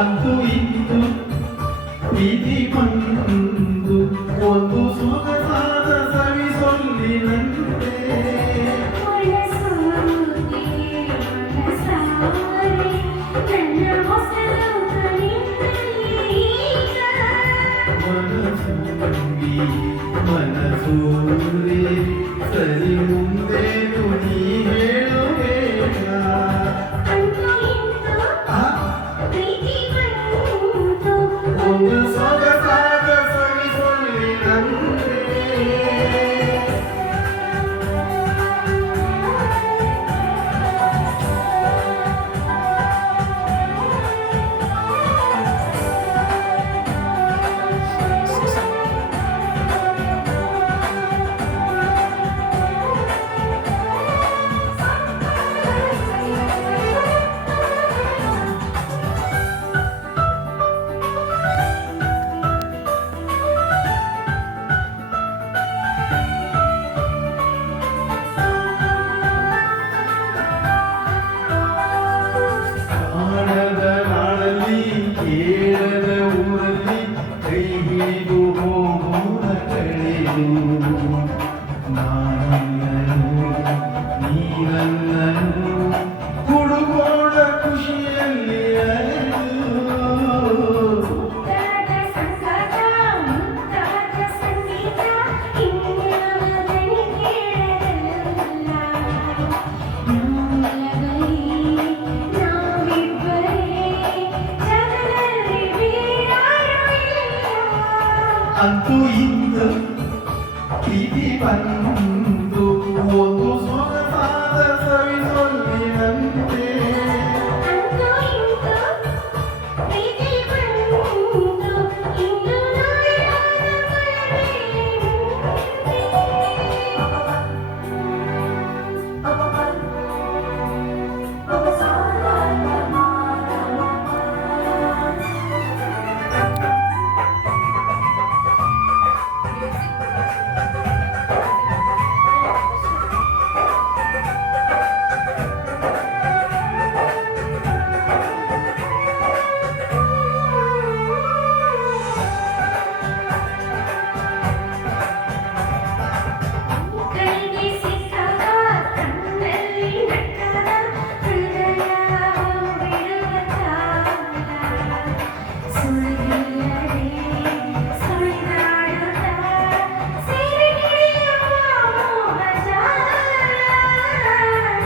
ಅಂತೂ ಇಂದು ಪ್ರೀತಿ ಬಂದು ಒಂದು ಸೊಗಸಾದ ಸವಿ ಸೊಲ್ಲಿನಂತೆ ಮನಸೂರಿ ಸರಿ ಮುಂದೇನು ನೀ ಹೇಳಬೇಕ ಒಂದು ಸೊಗಸಾದ ಸವಿ ಸೊಲ್ಲಿನಂತೆ ಕೇಳದ ಊರಲ್ಲಿ ಕೈ ಹಿಡಿದು ಹೋಗುವ ಕಳೆದು ನಾನನ್ನನು ನೀನನ್ನನು ಹುಡುಗೋಡ ಖುಷಿಯಲ್ಲಿ ಅಂತೂ ಇಂದು ಪ್ರೀತಿ ಬಂದು ಒಂದು ಸೊಗಸಾದ ಸವಿ ಸೊಲ್ಲಿನಂತೆ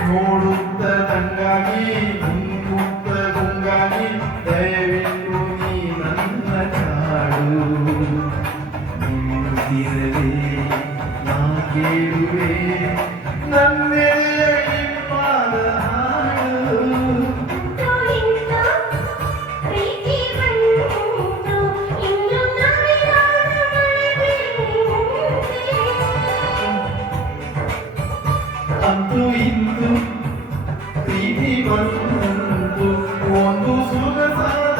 ನೋಡುತ್ತ ತಂಗಾಗಿ ಮುನ್ನುತ್ತ ಗುಂಗಾಗಿ ದಯವಿಟ್ಟು ನೀ ನನ್ನ ಕಾಡು ನಿಂತಿರದೆ ನಾ ಕೇಳುವೆ ನನ್ನೆದೆಯ ಇಂಪಾದ ಹಾಡು ಅಂತೂ ಇಂದು ಪ್ರೀತಿ ಬಂದು ಒಂದು ಸೊಗಸಾದ